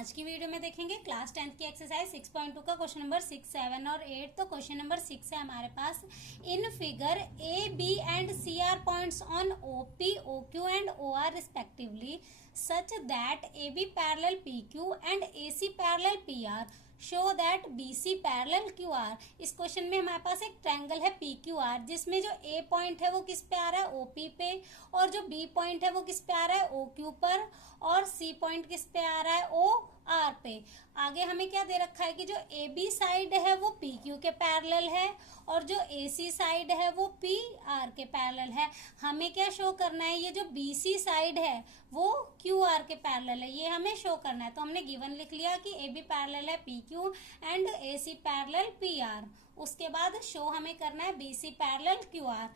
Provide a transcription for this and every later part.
आज की वीडियो में देखेंगे क्लास 10th की एक्सरसाइज 6.2 का क्वेश्चन नंबर 6, 7 और 8। तो क्वेश्चन नंबर 6 है हमारे पास, in figure A B and C are points on O P O Q and O R respectively such that A B parallel P Q and A C parallel P R, show that B C parallel Q R. इस question में हमारे पास एक triangle है P Q R, जिसमें जो ए point है वो किस पे आ रहा है, ओ पी पे, और जो बी पॉइंट है वो किस पे आ रहा है, ओ क्यू पर, और सी पॉइंट किस पे आ रहा है, ओ आर पे। आगे हमें क्या दे रखा है कि जो ए बी साइड है वो पी क्यू के पैरेलल है और जो ए सी साइड है वो पी आर के पैरेलल है। हमें क्या शो करना है, ये जो बी सी साइड है वो क्यू आर के पैरेलल है, ये हमें शो करना है। तो हमने गिवन लिख लिया कि ए बी पैरेलल है P Q and A C parallel P R. उसके बाद शो हमें करना है B C parallel Q R.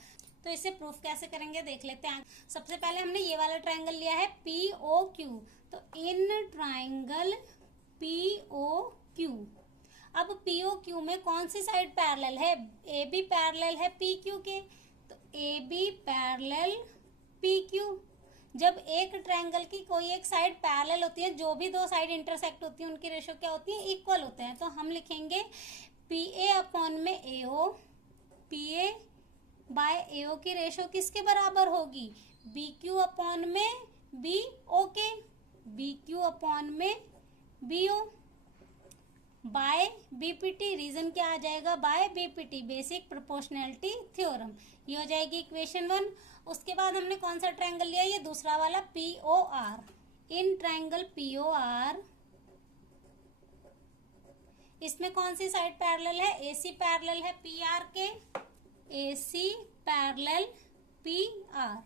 तो इसे प्रूफ कैसे करेंगे देख लेते हैं। सबसे पहले हमने ये वाला ट्रायंगल लिया है पी ओ क्यू, तो in triangle P O Q, अब पी ओ क्यू में कौन सी साइड पैरेलल है, ए बी पैरेलल है पी क्यू के, तो A B parallel P Q. जब एक ट्रायंगल की कोई एक साइड पैरेलल होती है, जो भी दो साइड इंटरसेक्ट होती है उनकी रेशो क्या होती है, इक्वल होते हैं। तो हम लिखेंगे पी ए अपॉन में ए ओ, P A bye A O की रेशो किसके बराबर होगी, बी क्यू अपॉन में बी ओ के, बी क्यू अपॉन में B O, by BPT. Reason क्या आ जाएगा, by BPT, basic proportionality theorem. ये हो जाएगी इक्वेशन 1। उसके बाद हमने कौन सा ट्रायंगल लिया, ये दूसरा वाला P O R. In triangle P O R, इसमें कौन सी साइड पैरेलल है, ए सी पैरेलल है पी आर के, A C parallel P R.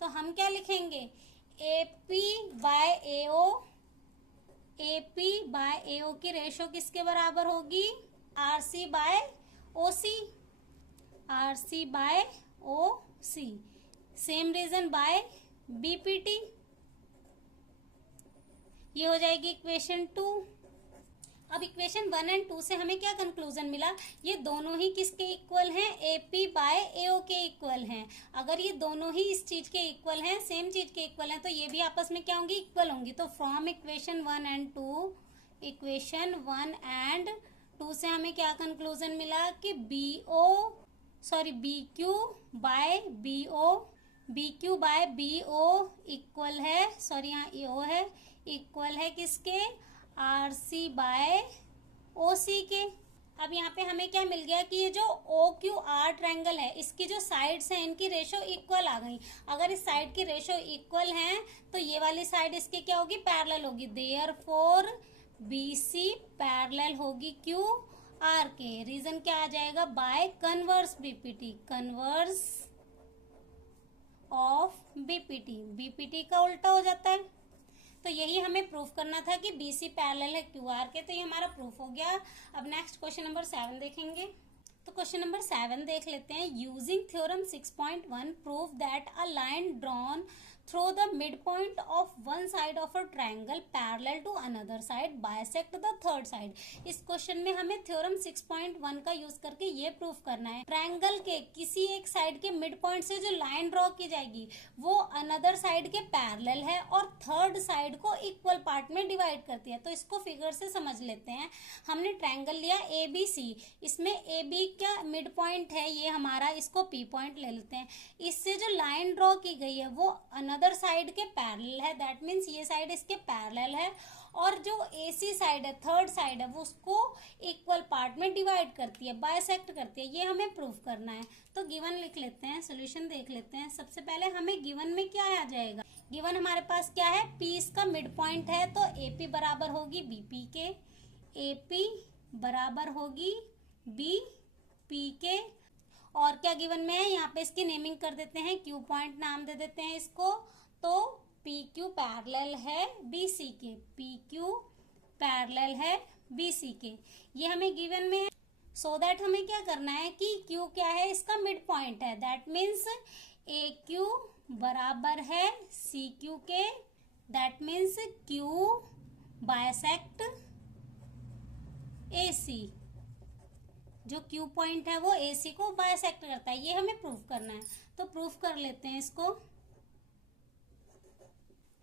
तो हम क्या लिखेंगे, A P by A O, A P by A O की रेशो किसके बराबर होगी, R C by O C, R C by O C. Same reason by BPT. ये हो जाएगी इक्वेशन 2। अब इक्वेशन 1 एंड 2 से हमें क्या कंक्लूजन मिला, ये दोनों ही किसके इक्वल हैं, ए पी बाय ए ओ के इक्वल हैं। अगर ये दोनों ही इस चीज के इक्वल हैं, सेम चीज के इक्वल हैं, तो ये भी आपस में क्या होंगी, इक्वल होंगी। तो from equation 1 and 2, equation 1 and 2 से हमें क्या कंक्लूजन मिला कि B Q by B O, B Q by B O equal है, सॉरी यहाँ ए ओ है, इक्वल है किसके, आर सी बाय ओ सी के। अब यहाँ पे हमें क्या मिल गया कि ये जो ओ क्यू आर ट्रायंगल है, इसकी जो साइड्स हैं इनकी रेशो इक्वल आ गई। अगर इस साइड की रेशो इक्वल है तो ये वाली साइड इसके क्या होगी, पैरेलल होगी। देयरफॉर बी सी पैरेलल होगी क्यू आर के। रीजन क्या आ जाएगा, by converse BPT, converse of BPT, BPT का उल्टा हो जाता है। तो यही हमें प्रूफ करना था कि बी सी पैरेलल है क्यू आर के। तो ये हमारा प्रूफ हो गया। अब नेक्स्ट क्वेश्चन नंबर 7 देखेंगे। तो क्वेश्चन नंबर 7 देख लेते हैं। Using theorem 6.1 prove that a line drawn through the mid point of one side of a triangle parallel to another side bisect the third side. इस question में हमें theorem 6.1 का use करके ये प्रूफ करना है, ट्रायंगल के किसी एक साइड के मिड पॉइंट से जो लाइन ड्रॉ की जाएगी वो अनदर साइड के पैरेलल है और थर्ड साइड को इक्वल पार्ट में डिवाइड करती है। तो इसको फिगर से समझ लेते हैं। हमने ट्रायंगल लिया ए बी सी, इसमें ए बी क्या मिड पॉइंट है ये हमारा, इसको पी पॉइंट ले लेते हैं। इससे जो लाइन ड्रॉ की गई है वो अनदर साइड के पैरेलल है, दैट मीन्स ये साइड इसके पैरेलल है, और जो ए सी साइड है, थर्ड साइड है, वो उसको इक्वल पार्ट में डिवाइड करती है, बाइसेक्ट करती है। ये हमें प्रूफ करना है। तो गिवन लिख लेते हैं, सोल्यूशन देख लेते हैं। सबसे पहले हमें गिवन में क्या आ जाएगा, गिवन हमारे पास क्या है, पी इसका मिड पॉइंट है, तो ए पी बराबर होगी बी पी के, ए पी बराबर होगी बी पी के। और क्या गिवन में है, यहाँ पे इसकी नेमिंग कर देते हैं, क्यू पॉइंट नाम दे देते हैं इसको। तो पी क्यू पैरेलल है बी सी के, पी क्यू पैरेलल है बी सी के, ये हमें गिवन में है। सो दैट हमें क्या करना है कि क्यू क्या है, इसका मिड पॉइंट है, दैट मीन्स ए क्यू बराबर है सी क्यू के, दैट मीन्स क्यू बाइसेक्ट ए सी। जो क्यू पॉइंट है वो ए सी को बाइसेक्ट करता है, ये हमें प्रूफ करना है। तो प्रूफ कर लेते हैं इसको।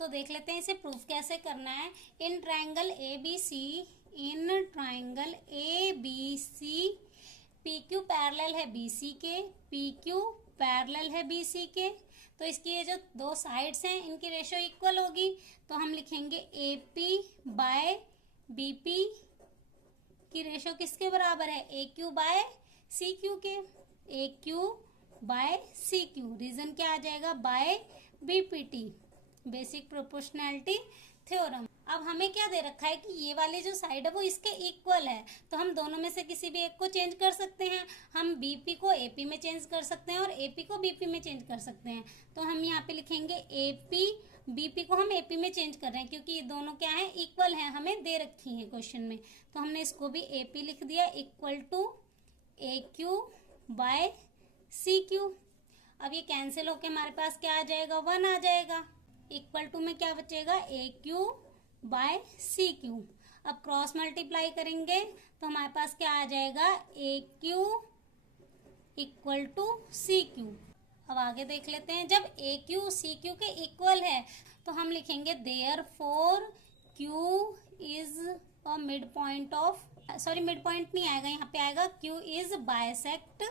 तो देख लेते हैं इसे प्रूफ कैसे करना है। In triangle A B C P Q parallel है बी सी के, पी क्यू पैरेलल है बी सी के, तो इसकी ये जो दो साइड्स हैं इनकी रेशियो इक्वल होगी। तो हम लिखेंगे A P by B P की रेशियो किसके बराबर है, A Q by C Q के, A Q by C Q. Reason क्या आ जाएगा, by BPT, basic proportionality theorem. अब हमें क्या दे रखा है कि ये वाले जो साइड है वो इसके इक्वल है, तो हम दोनों में से किसी भी एक को चेंज कर सकते हैं। हम बीपी को एपी में चेंज कर सकते हैं और एपी को बीपी में चेंज कर सकते हैं। तो हम यहाँ पे लिखेंगे एपी, बीपी को हम एपी में चेंज कर रहे हैं क्योंकि ये दोनों क्या है, इक्वल हैं, हमें दे रखी है क्वेश्चन में। तो हमने इसको भी एपी लिख दिया equal to A Q by C Q. अब ये कैंसिल होके हमारे पास क्या आ जाएगा, 1 आ जाएगा। इक्वल टू में क्या बचेगा, A Q by C Q. अब क्रॉस मल्टीप्लाई करेंगे तो हमारे पास क्या आ जाएगा, A Q equal to C Q. अब आगे देख लेते हैं, जब ए क्यू सी क्यू के इक्वल है तो हम लिखेंगे therefore Q is a mid point of, sorry mid point नहीं आएगा, यहाँ पे आएगा क्यू इज बाइसेक्ट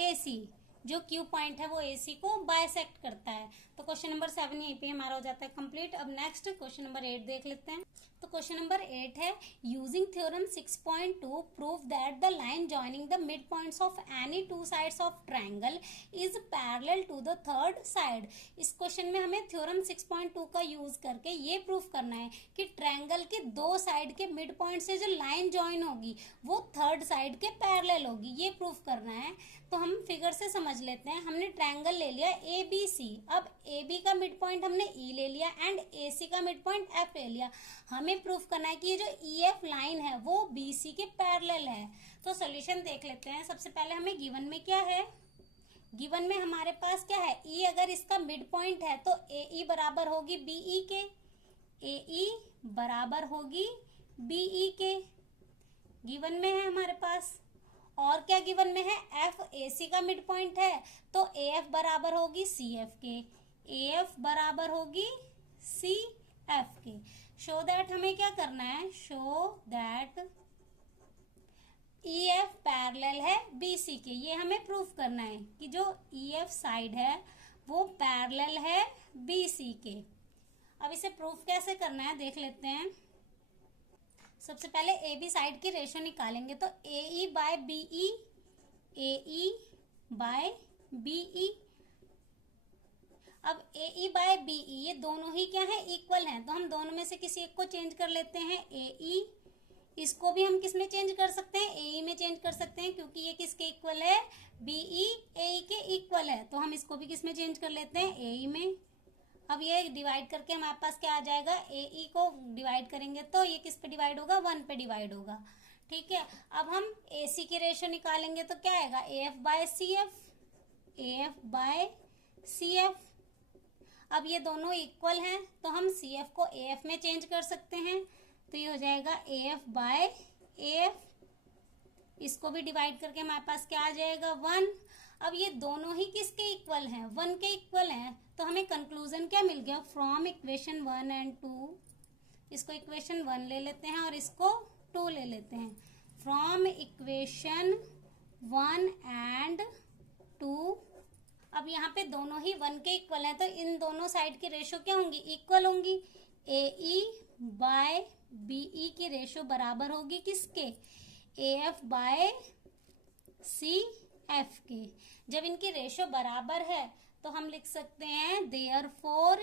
AC। जो क्यू पॉइंट है वो AC को बाइसेक्ट करता है। तो क्वेश्चन नंबर 7 यहीं पे हमारा हो जाता है कंप्लीट। अब नेक्स्ट क्वेश्चन नंबर 8 देख लेते हैं। तो क्वेश्चन नंबर 8 है, using theorem 6.2 prove that the line joining the mid points of any two sides of triangle is parallel to the third side. इस क्वेश्चन में हमें थ्योरम 6.2 का यूज करके ये प्रूफ करना है कि ट्रायंगल के दो साइड के मिड पॉइंट से जो लाइन जॉइन होगी वो थर्ड साइड के पैरेलल होगी, ये प्रूफ करना है। तो हम फिगर से समझ लेते हैं। हमने ट्रायंगल ले लिया ए बी सी, अब ए बी का मिड पॉइंट हमने ई ले लिया एंड ए सी का मिड पॉइंट एफ ले लिया। हमें प्रूफ करना है कि ये जो ई एफ लाइन है वो बी सी के पैरेलल है। तो सॉल्यूशन देख लेते हैं। सबसे पहले हमें गिवन में क्या है, गिवन में हमारे पास क्या है, ई अगर इसका मिड पॉइंट है तो ए ई बराबर होगी बी ई के, ए ई बराबर होगी बी ई के, गिवन में है हमारे पास। और क्या गिवन में है, एफ ए सी का मिड पॉइंट है तो ए एफ बराबर होगी सी एफ के, ए एफ बराबर होगी सी एफ के। शो दैट हमें क्या करना है, show that E F parallel है बी सी के, ये हमें प्रूफ करना है कि जो ई एफ साइड है वो पैरेलल है बी सी के। अब इसे प्रूफ कैसे करना है देख लेते हैं। सबसे पहले ए बी साइड की रेशियो निकालेंगे तो A E by B E, A E by B E. अब ए ई बाय बी ई ये दोनों ही क्या है, इक्वल हैं, तो हम दोनों में से किसी एक को चेंज कर लेते हैं। ए ई, इसको भी हम किस में चेंज कर सकते हैं, ए ई में चेंज कर सकते हैं क्योंकि ये किसके इक्वल है, बी ई ए ई के इक्वल है। तो हम इसको भी किस में चेंज कर लेते हैं, ए ई में। अब ये डिवाइड करके हमारे पास क्या आ जाएगा, ए ई को डिवाइड करेंगे तो ये किस पे डिवाइड होगा, 1 पे डिवाइड होगा। ठीक है, अब हम ए सी की रेशियो निकालेंगे तो क्या आएगा, A F by C F, A F by C F. अब ये दोनों इक्वल हैं तो हम सी एफ को ए एफ में चेंज कर सकते हैं, तो ये हो जाएगा A F by A F. इसको भी डिवाइड करके हमारे पास क्या आ जाएगा, 1। अब ये दोनों ही किसके इक्वल हैं, 1 के इक्वल हैं, तो हमें कंक्लूजन क्या मिल गया, फ्रॉम इक्वेशन 1 एंड 2, इसको इक्वेशन 1 ले लेते हैं और इसको 2 ले लेते हैं। फ्रॉम इक्वेशन 1 एंड 2, अब यहाँ पे दोनों ही 1 के इक्वल हैं तो इन दोनों साइड की रेशियो क्या होंगी, इक्वल होंगी। ए ई बाय बी ई की रेशियो बराबर होगी किसके, A F by C F के। जब इनकी रेशियो बराबर है तो हम लिख सकते हैं देयरफॉर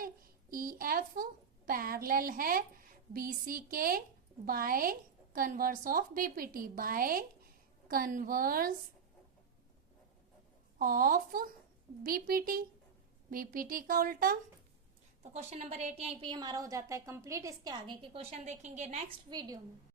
ई एफ पैरेलल है बी सी के by converse of BPT, by converse of BPT, BPT का उल्टा। तो क्वेश्चन नंबर 8 यहीं पे हमारा हो जाता है कंप्लीट। इसके आगे के क्वेश्चन देखेंगे नेक्स्ट वीडियो में।